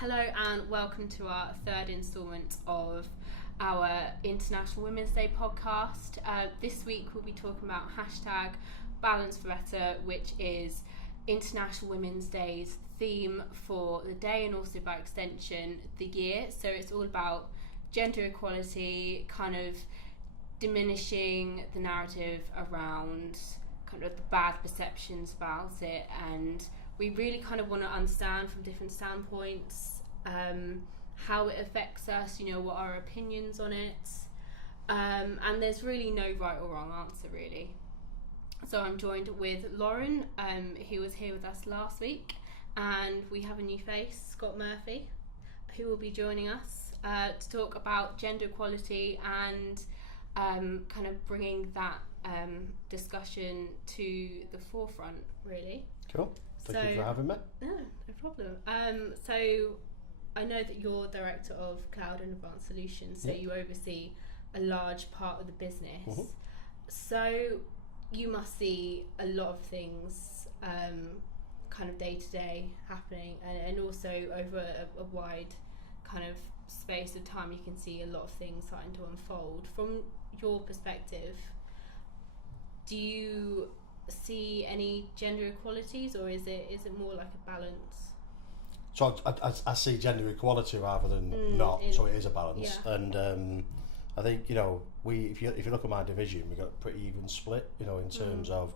Hello and welcome to our third instalment of our International Women's Day podcast. This week we'll be talking about hashtag Balance for Better, which is International Women's Day's theme for the day and also by extension the year. So it's all about gender equality, kind of diminishing the narrative around kind of the bad perceptions about it, and we really kind of want to understand from different standpoints how it affects us, what our opinions on it, and there's really no right or wrong answer really. So I'm joined with Lauren, who was here with us last week, and we have a new face, Scott Murphy, who will be joining us to talk about gender equality and kind of bringing that discussion to the forefront really. Cool. Thank you for having me. No problem. So I know that you're Director of Cloud and Advanced Solutions, so you oversee a large part of the business. Mm-hmm. So you must see a lot of things kind of day to day happening, and also over a wide kind of space of time you can see a lot of things starting to unfold. From your perspective, do you see any gender equalities, or is it more like a balance? So I see gender equality rather than not. So it is a balance, and I think if you look at my division, we got a pretty even split. In terms of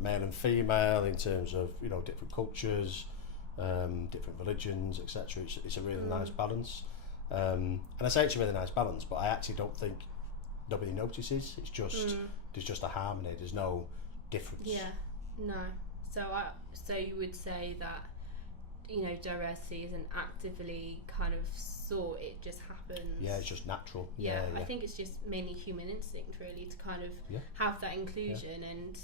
male and female, in terms of different cultures, different religions, etc. It's a really nice balance, and I say it's a really nice balance, but I actually don't think nobody notices. It's just there's just a harmony. There's no difference. Yeah, no. So you would say that diversity isn't actively kind of sought, it just happens. Yeah, it's just natural. Yeah. I think it's just mainly human instinct really to kind of have that inclusion, and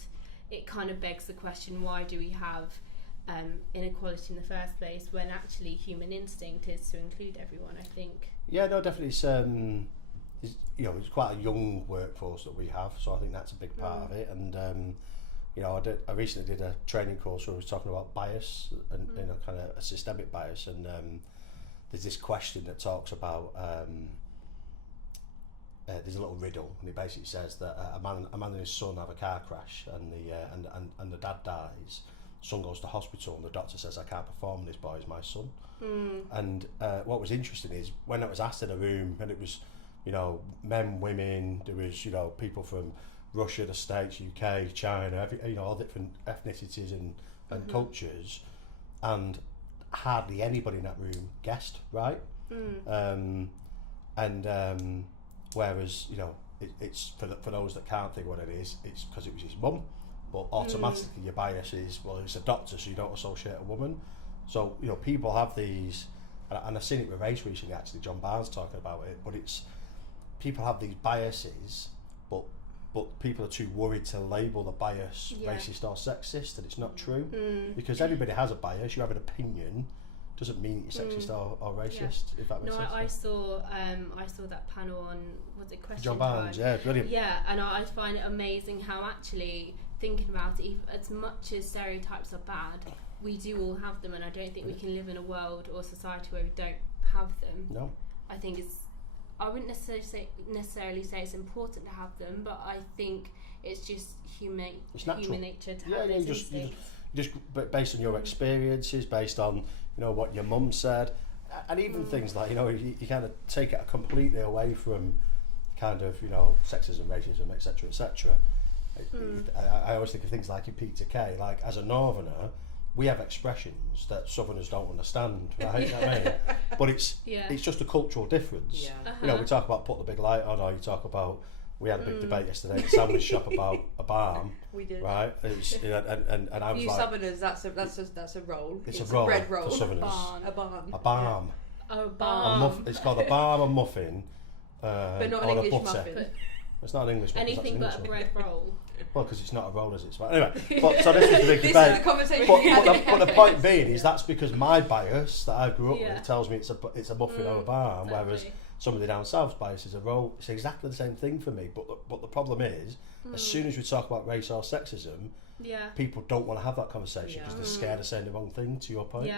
it kind of begs the question, why do we have inequality in the first place when actually human instinct is to include everyone, I think. Yeah, no, definitely. It's quite a young workforce that we have, so I think that's a big part of it. And I recently did a training course where we was talking about bias and kind of a systemic bias, and there's this question that talks about there's a little riddle, and it basically says that a man and his son have a car crash, and the dad dies. Son goes to hospital, and the doctor says, "I can't perform. This boy is my son." And what was interesting is when it was asked in a room, and it was men, women, there was people from Russia, the States, UK, China, all different ethnicities and cultures, and hardly anybody in that room guessed right. Whereas it's for those that can't think what it is, it's because it was his mum, but automatically your bias is, well, it's a doctor, so you don't associate a woman. So people have these, and I've seen it with race recently actually, John Barnes talking about it, but it's people have these biases, but people are too worried to label the bias racist or sexist, and it's not true, because everybody has a bias. You have an opinion doesn't mean you're sexist or racist, if that makes sense. I saw that panel on, was it Question John Barnes, Time? yeah, brilliant. Yeah, and I find it amazing how actually thinking about it, as much as stereotypes are bad, we do all have them, and I don't think we can live in a world or society where we don't have them. No. I think I wouldn't necessarily say it's important to have them, but I think it's just human nature to have those instincts. Just based on your experiences, based on what your mum said, and even things like you kind of take it completely away from kind of sexism, racism, etc. I always think of things like in Peter Kay, like as a northerner, we have expressions that southerners don't understand, right? You know what I mean? But it's just a cultural difference. Yeah. We talk about put the big light on, or you talk about, we had a big debate yesterday at the sandwich shop about a balm. We did. Right? It was, and I was you like, southerners, that's a roll. It's a roll, bread roll. for southerners. A barn. A balm. Yeah. Oh, balm. It's called a balm, a muffin, but not or an a English butter. muffin. It's not an English muffin. Anything but a bread roll. Well, because it's not a roll, is it? Anyway, so this was the big This debate. is the conversation But the point being is that's because my bias that I grew up with tells me it's a muffin or a balm, whereas somebody down south's bias is a roll. It's exactly the same thing for me. But the problem is, as soon as we talk about race or sexism, people don't want to have that conversation because they're scared of saying the wrong thing. To your point,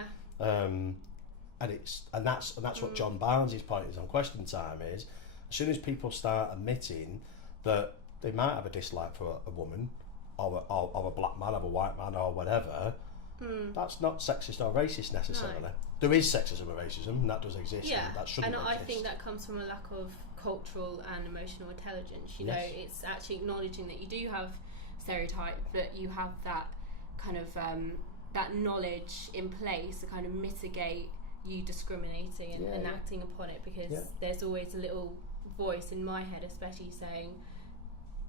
and that's what John Barnes' point is on Question Time is, as soon as people start admitting that they might have a dislike for a woman or a black man, or a white man, or whatever, that's not sexist or racist necessarily. No. There is sexism and racism, and that does exist. Yeah, and that shouldn't and exist. I think that comes from a lack of cultural and emotional intelligence. You know, it's actually acknowledging that you do have stereotype, but you have that kind of that knowledge in place to kind of mitigate you discriminating and acting upon it, because there's always a little voice in my head, especially saying,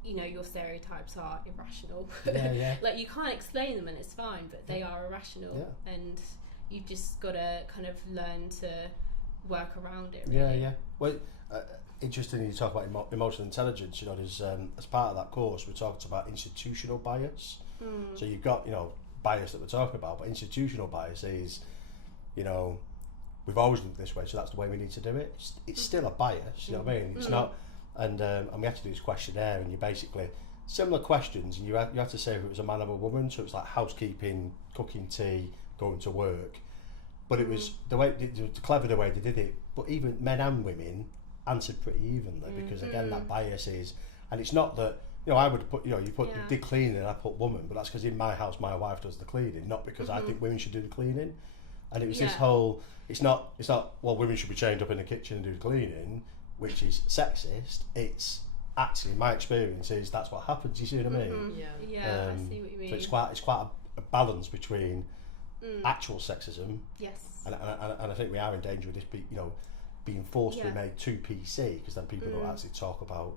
you know, your stereotypes are irrational. Like, you can't explain them and it's fine, but they are irrational, and you've just got to kind of learn to work around it, really. Well, interesting you talk about emotional intelligence. You know, there's as part of that course we talked about institutional bias. So you've got, you know, bias that we're talking about, but institutional bias is, you know, we've always done it this way, so that's the way we need to do it. It's still a bias, you know what I mean? It's not, and we had to do this questionnaire, and you basically, similar questions, and you had to say if it was a man or a woman, so it's like housekeeping, cooking tea, going to work. But it was the way, it was clever the way they did it, but even men and women answered pretty evenly, because again, that bias is, and it's not that, you know, I would put, you know, you did cleaning and I put woman, but that's because in my house my wife does the cleaning, not because I think women should do the cleaning. And it was this whole, it's not well, women should be chained up in the kitchen and do the cleaning, which is sexist. It's actually, my experience is that's what happens. You see what I mean? Yeah, I see what you mean. So it's quite a balance between actual sexism. Yes. And I think we are in danger of this, being forced to be made too PC, because then people don't actually talk about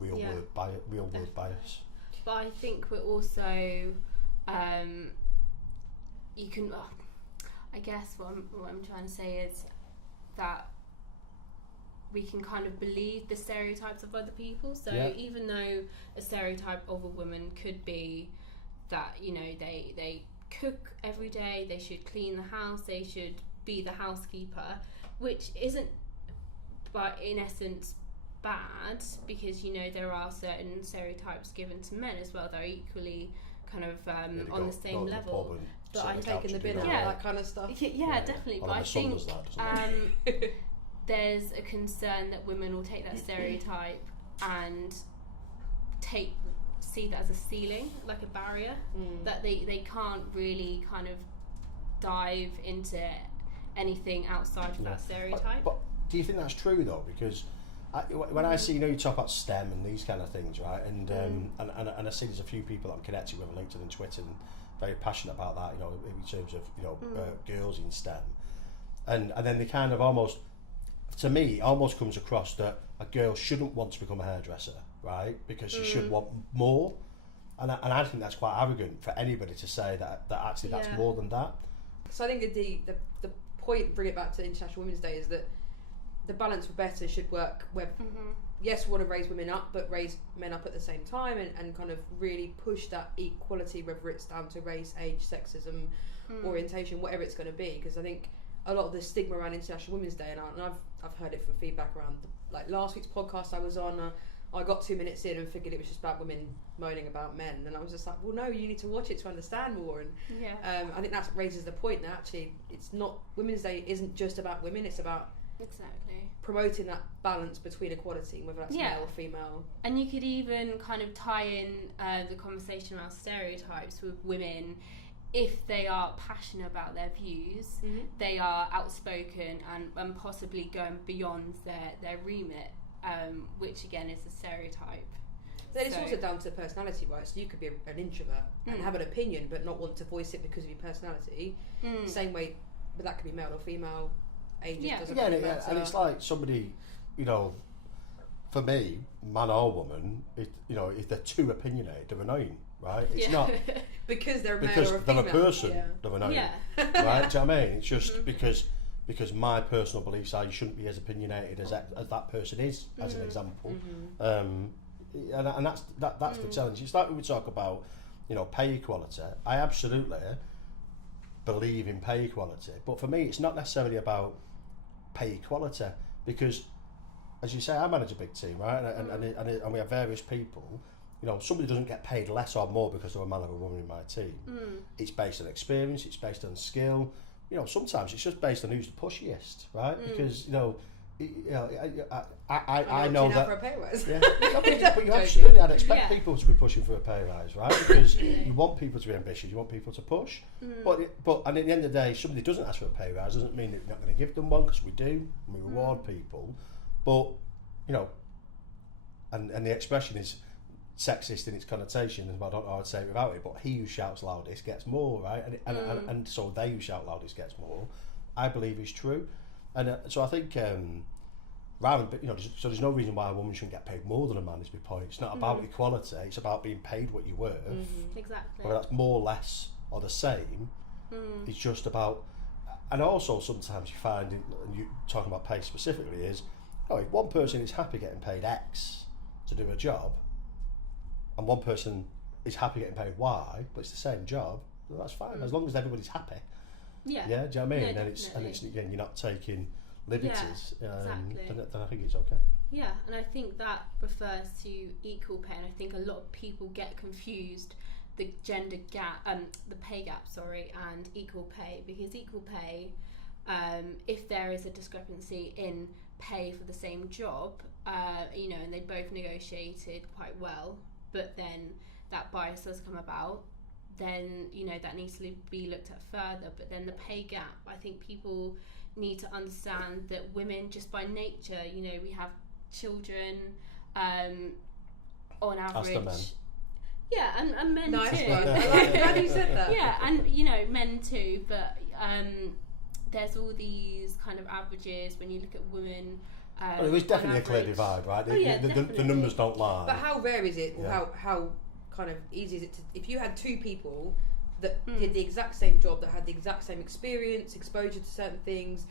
real world bias. But I think we're also, you can. I guess what I'm trying to say is that we can kind of believe the stereotypes of other people. So even though a stereotype of a woman could be that, you know, they cook every day, they should clean the house, they should be the housekeeper, which isn't, but in essence, bad, because, you know, there are certain stereotypes given to men as well that are equally kind of on the same level. But I'm taking the bin out, that kind of stuff. Yeah, definitely. But I think there's a concern that women will take that stereotype and see that as a ceiling, like a barrier, that they can't really kind of dive into anything outside of that stereotype. But do you think that's true though? Because when I see, you know, you talk about STEM and these kind of things, right? And I see there's a few people that I'm connected with on LinkedIn and Twitter, and very passionate about that, you know, in terms of, you know, girls in STEM. And then they kind of almost, to me, almost comes across that a girl shouldn't want to become a hairdresser, right? Because she should want more. And I think that's quite arrogant for anybody to say that actually that's more than that. So I think the point, bring it back to International Women's Day, is that the balance for better should work where, yes, we want to raise women up, but raise men up at the same time, and kind of really push that equality, whether it's down to race, age, sexism, orientation, whatever it's going to be. Because I think a lot of the stigma around International Women's Day, and I've heard it from feedback around, like last week's podcast I was on, I got 2 minutes in and figured it was just about women moaning about men, and I was just like, well, no, you need to watch it to understand more. And I think that raises the point that actually it's not, Women's Day isn't just about women, it's about promoting that balance between equality, whether that's male or female. And you could even kind of tie in the conversation around stereotypes with women. If they are passionate about their views, they are outspoken and possibly going beyond their remit, which again is a stereotype. Then it's also down to personality, right? So you could be an introvert and have an opinion but not want to voice it because of your personality. Same way, but that could be male or female. Ages doesn't really matter. And it's like somebody, you know, for me, man or woman, if they're too opinionated, they're annoying, right? It's not because they're male or a female. They're a person, they're annoying, right? Do you know what I mean? It's just because my personal beliefs are you shouldn't be as opinionated as that person is, as an example. And that's the challenge. It's like we talk about, you know, pay equality. I absolutely believe in pay equality, but for me, it's not necessarily about pay equality, because, as you say, I manage a big team, right? And we have various people. You know, somebody doesn't get paid less or more because they're a man or a woman in my team. It's based on experience, it's based on skill, you know, sometimes it's just based on who's the pushiest, right? Because, I know that. For a pay rise. Yeah, but you absolutely, I'd expect people to be pushing for a pay rise, right? Because you want people to be ambitious, you want people to push. But and at the end of the day, if somebody doesn't ask for a pay rise, doesn't mean that you're not going to give them one, because we do, and we reward people. But, you know, and the expression is sexist in its connotation, and I don't know how I'd say it without it, but he who shouts loudest gets more, right? And so they who shout loudest gets more, I believe is true. And so I think, rather than, so there's no reason why a woman shouldn't get paid more than a man, is my point. It's not about equality, it's about being paid what you're worth. Exactly. Whether that's more, less, or the same, it's just about, and also sometimes you find, and you talking about pay specifically, is, if one person is happy getting paid X to do a job, and one person is happy getting paid Y, but it's the same job, well, that's fine, as long as everybody's happy. Yeah. Yeah, do you know what I mean? No, and it's again, you're not taking liberties. Exactly. Then I think it's okay. Yeah, and I think that refers to equal pay, and I think a lot of people get confused the gender gap, the pay gap, and equal pay, because equal pay, if there is a discrepancy in pay for the same job, and they both negotiated quite well, but then that bias does come about, then that needs to be looked at further. But then the pay gap, I think people need to understand that women, just by nature, we have children, on average. As the men. Yeah, and men nice too. One. I'm glad you said that. Yeah, and men too, but there's all these kind of averages when you look at women. Well, there's definitely a clear divide, right? The numbers don't lie. But how rare is it, or how kind of easy is it to, if you had two people that did the exact same job, that had the exact same experience, exposure to certain things,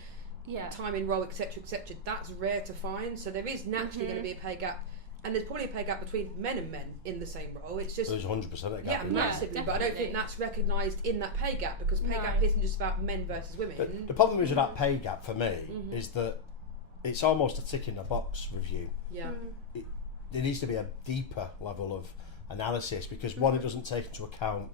time in role, etc., that's rare to find. So there is naturally going to be a pay gap, and there's probably a pay gap between men and men in the same role. It's just, there's 100% a gap. Yeah, massively. But I don't think that's recognised in that pay gap, because pay gap isn't just about men versus women. But the problem is with that pay gap for me is that it's almost a tick in the box review. Yeah. There needs to be a deeper level of analysis, because one, it doesn't take into account,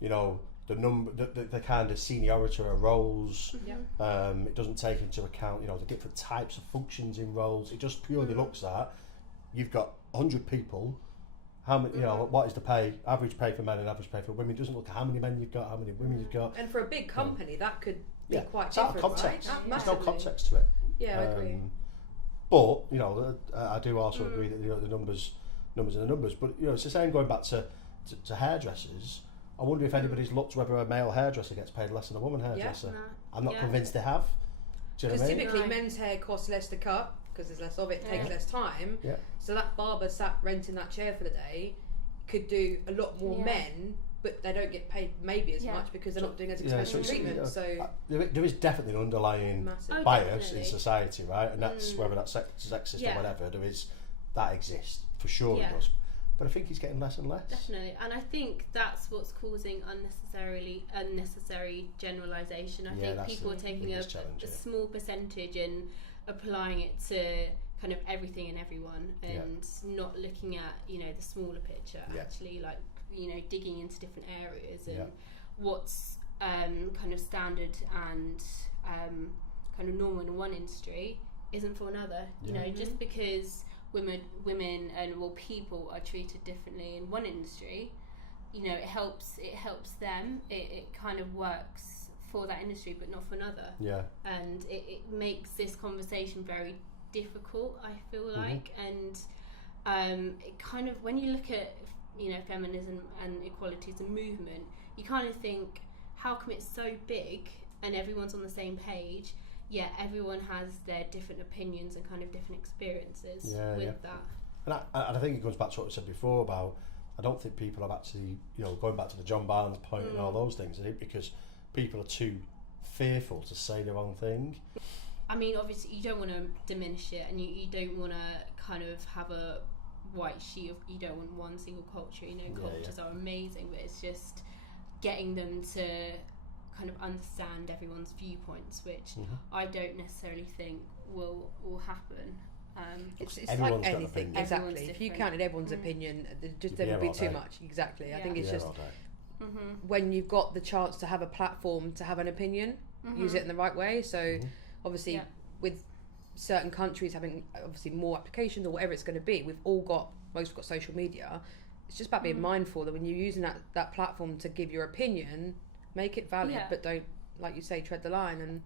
the number, the kind of seniority of roles. It doesn't take into account, the different types of functions in roles. It just purely looks at, you've got 100 people, how many, what is the average pay for men and average pay for women. It doesn't look at how many men you've got, how many women you've got. And for a big company, that could be quite it's different, out of context. right? There's no context to it. Yeah, I agree. But I do also agree that the numbers are the numbers. But it's the same going back to hairdressers. I wonder if anybody's looked whether a male hairdresser gets paid less than a woman hairdresser. Yeah, no. I'm not convinced they have. Do you know what I mean? Typically men's hair costs less to cut because there's less of it. Takes less time. Yeah. So that barber sat renting that chair for the day could do a lot more men, but they don't get paid maybe as much because they're not doing as expensive treatment. So there is definitely an underlying bias in society, right? And that's whether that's sexist or whatever. That exists for sure. It does. But I think it's getting less and less. Definitely, and I think that's what's causing unnecessary generalisation. I think people are taking a small percentage and applying it to kind of everything and everyone, and not looking at the smaller picture. Actually, like digging into different areas and what's kind of standard and kind of normal in one industry isn't for another. Just because women and people are treated differently in one industry, it helps them. It kind of works for that industry, but not for another. Yeah. And it makes this conversation very difficult, I feel like, and it kind of, when you look at feminism and equality as a movement, you kind of think, how come it's so big and everyone's on the same page, yet everyone has their different opinions and kind of different experiences with that. And I think it goes back to what I said before about, I don't think people have actually, going back to the John Barnes point and all those things, I think because people are too fearful to say the wrong thing. I mean, obviously you don't want to diminish it, and you don't want to kind of have a white sheet of, you don't want one single culture. Cultures are amazing, but it's just getting them to kind of understand everyone's viewpoints, which I don't necessarily think will happen. It's like anything, exactly. If you counted everyone's opinion, there would be too much. Exactly. I think it's just when you've got the chance to have a platform to have an opinion, use it in the right way. So obviously with certain countries having obviously more applications or whatever it's going to be, most have got social media. It's just about being mindful that when you're using that platform to give your opinion, make it valid, but don't, like you say, tread the line. And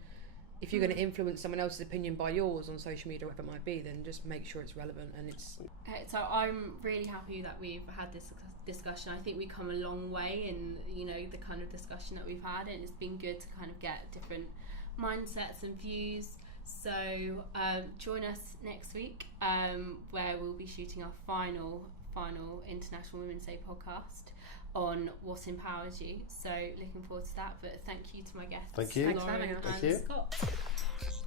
if you're going to influence someone else's opinion by yours on social media, whatever it might be, then just make sure it's relevant. And it's so I'm really happy that we've had this discussion. I think we've come a long way in, you know, the kind of discussion that we've had, and it's been good to kind of get different mindsets and views. So join us next week, where we'll be shooting our final International Women's Day podcast on what empowers you. So looking forward to that. But thank you to my guests. Thank you. Lauren Thanks for having us. and Scott.